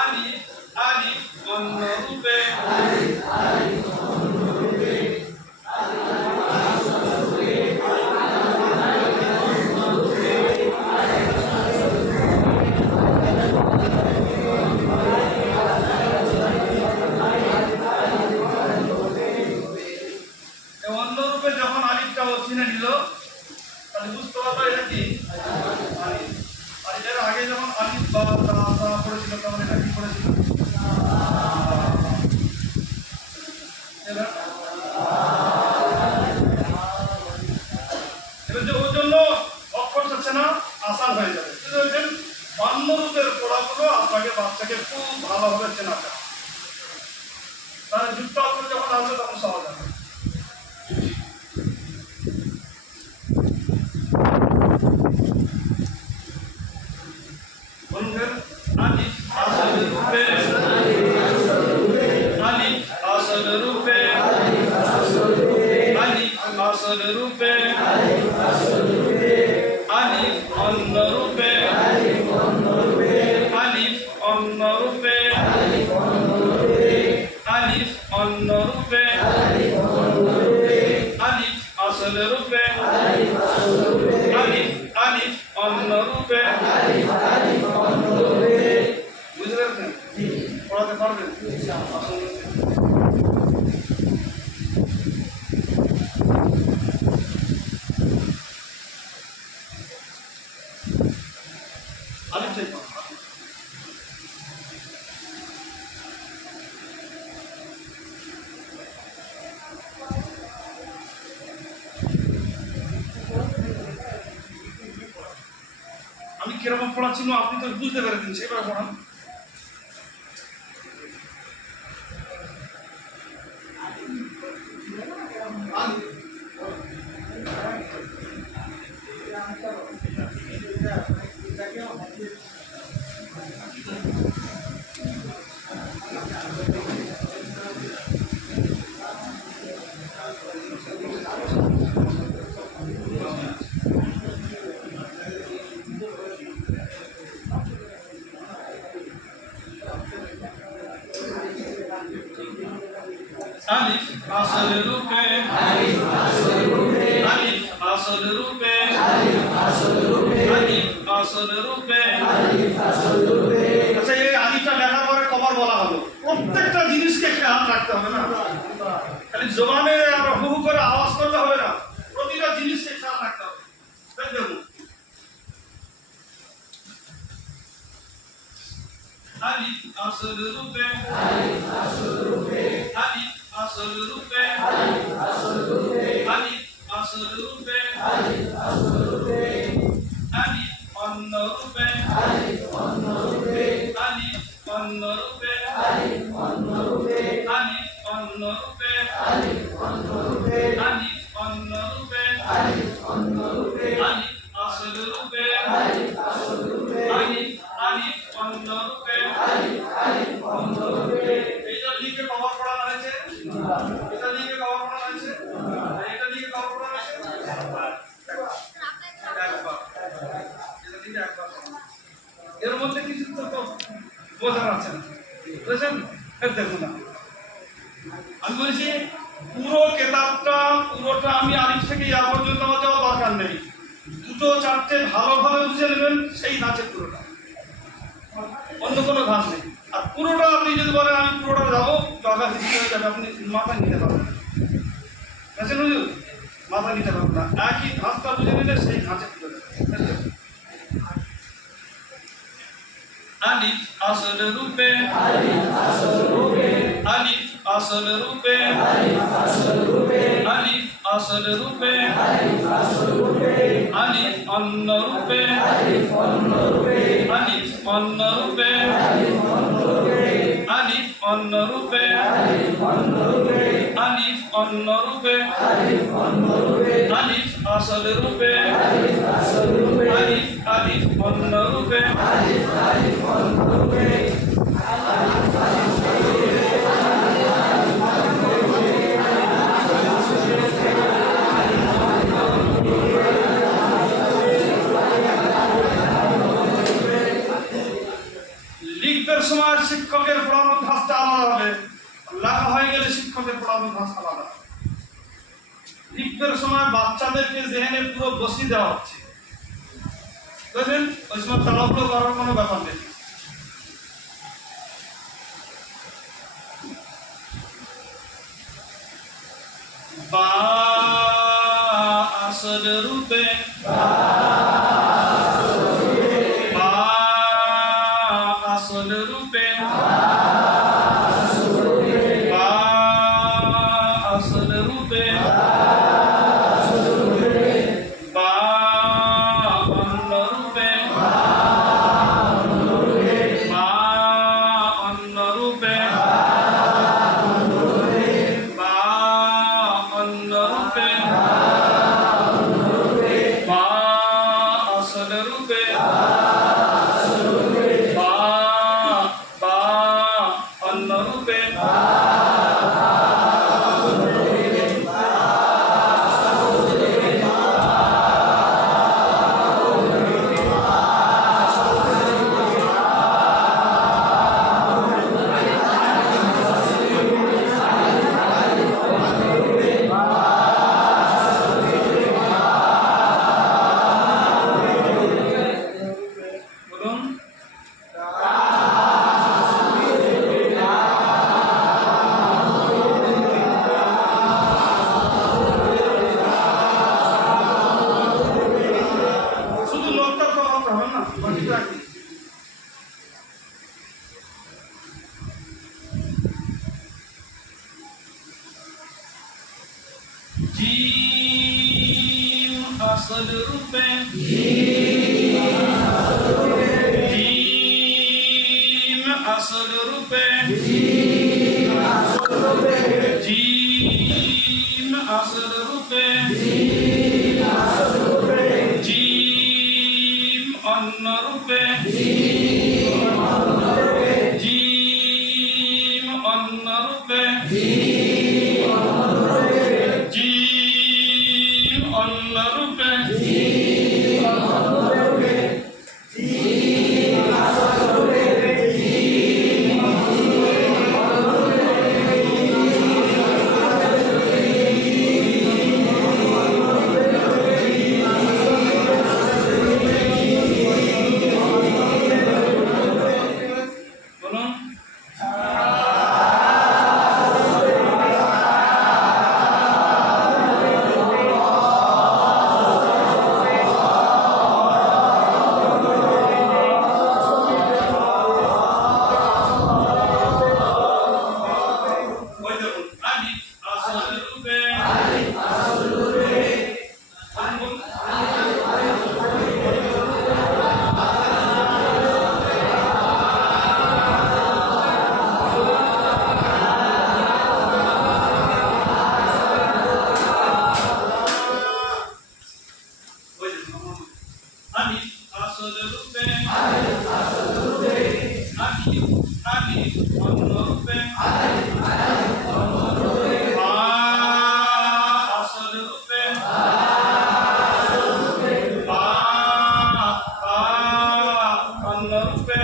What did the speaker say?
আলিফ আলিফ অন্য রূপে অন্য রূপে যখন আলিফটা চিনে নিল তাহলে বুঝতে পারলো এটা কি আলিফ। আর এর আগে যখন আলিফ বা তা পড়েছিল তখন এটা কি পড়েছিল এবার ওর জন্য অক্ষর যাচ্ছে না আসান হয়ে যাবে। অন্য রূপের পড়াগুলো আপনাকে বাচ্চাকে খুব ভালোভাবে চেনাতে হবে, তাহলে যুক্ত অক্ষর যখন আসবে তখন সহজ হবে। আলিফ আসল রূপে আলিফ আসল রূপে আলিফ আসল রূপে আলিফ অন্য রূপে আলিফ অন্য রূপে আলিফ অন্য রূপে আলিফ আসল রূপে আলিফ আলিফ অন্য রূপে। বুঝতে পেরেছেন? পড়াতে পারবেন? আলিফ চাই আমি কিরকম পড়াচ্ছিল আপনি তো বুঝতে পেরেছেন, সেভাবে পড়ান। আলিফ আসল রূপে আলিফ আসল রূপে আলিফ আসল রূপে আলিফ আসল রূপে আলিফ আসল রূপে আলিফ আসল রূপে। আচ্ছা, এই আলিফটা লেখার পরে কবার বলা হলো? প্রত্যেকটা জিনিসকে খেয়াল রাখতে হবে না, খালি জবানে আর হু হু করে আওয়াজ করলে হবে না, প্রতিটা জিনিসকে খেয়াল রাখতে হবে। দেখুন আলিফ আসল রূপে আলিফ আসল রূপে আলিফ আসল রূপে আলিফ আসল রূপে আলিফ আসল রূপে আলিফ আসল রূপে আলিফ অন্য রূপে আলিফ অন্য রূপে আলিফ অন্য রূপে আলিফ অন্য রূপে আলিফ অন্য রূপে আলিফ অন্য রূপে আলিফ অন্য রূপে আলিফ অন্য রূপে আলিফ আসল রূপে আলিফ আসল রূপে আলিফ আলিফ অন্য রূপে আলিফ আলিফ অন্য রূপে। এইটা লিখে কভার পড়ানো হয়েছে, এটা লিখে কভার পড়ানো হয়েছে, এটা লিখে কভার পড়ানো হয়েছে একবার এটা লিখে একবার। এর মধ্যে কিছু তো বোঝার আছে না, বুঝছেন? দেখুন না, আমি বলছি পুরো কেতাবটা পুরোটা আমি আলিফ থেকে ইয়া পর্যন্ত আমার যাওয়া দরকার নেই, দুটো চারটে ভালোভাবে বুঝে নেবেন, সেই ধাঁচে পুরোটা, অন্য কোনো ধাঁচ নেই। আর পুরোটা আপনি যদি বলেন আমি পুরোটা যাবো, জগা হিসেবে হয়ে যাবে, আপনি মাথা নিতে পারবেন না, বুঝছেন? মাথা নিতে পারবেন না, একই ধাঁচটা বুঝে নিলে সেই ধাঁচে পুরো যাবে। আলিফ আসল রূপে আলিফ আসল রূপে আলিফ আসল রূপে আলিফ আসল রূপে আলিফ আসল রূপে আলিফ আসল রূপে আলিফ অন্য রূপে আলিফ অন্য রূপে আলিফ অন্য রূপে আলিফ অন্য রূপে আলিফ অন্য রূপে আলিফ অন্য রূপে আলিফ অন্য রূপে আলিফ অন্য রূপে আলিফ আসল রূপে আলিফ আসল রূপে আলিফ আলিফ অন্য রূপে আলিফ আলিফ অন্য রূপে লিখবের সময় শিক্ষকের পড়ানোর ধাঁচটা আলাদা হবে, লেখা হয়ে গেলে শিক্ষকের পড়ানোর ধাঁচ আলাদা হবে। লিখবের সময় বাচ্চাদেরকে জেহেনে পুরো বসিয়ে দেওয়া হচ্ছে, বুঝলেন? ওই সময় তাড়াহুড়ো করার কোনো ব্যাপার নেই। বা আসল রূপে বা আসল রূপে বা আসল রূপে বা অন্য রূপে বা অন্য রূপে বা অন্য রূপে বা আসল রূপে বা অন্য রূপে বলুন। শুধু লোকটা তো হবে না, বাকিটা কি? जीम असल रूपे जीम असल रूपे जीम असल रूपे जीम अन्न रूपे जीम अन्न रूपे जीम अन्न रूपे বলুন। ওই দেখুন, আলিফ আসল রূপে বলুন। ওই দেখুন, আলিফ আসল রূপে আলিফ অন্য রূপে বা আসল রূপে বা অন্য রূপে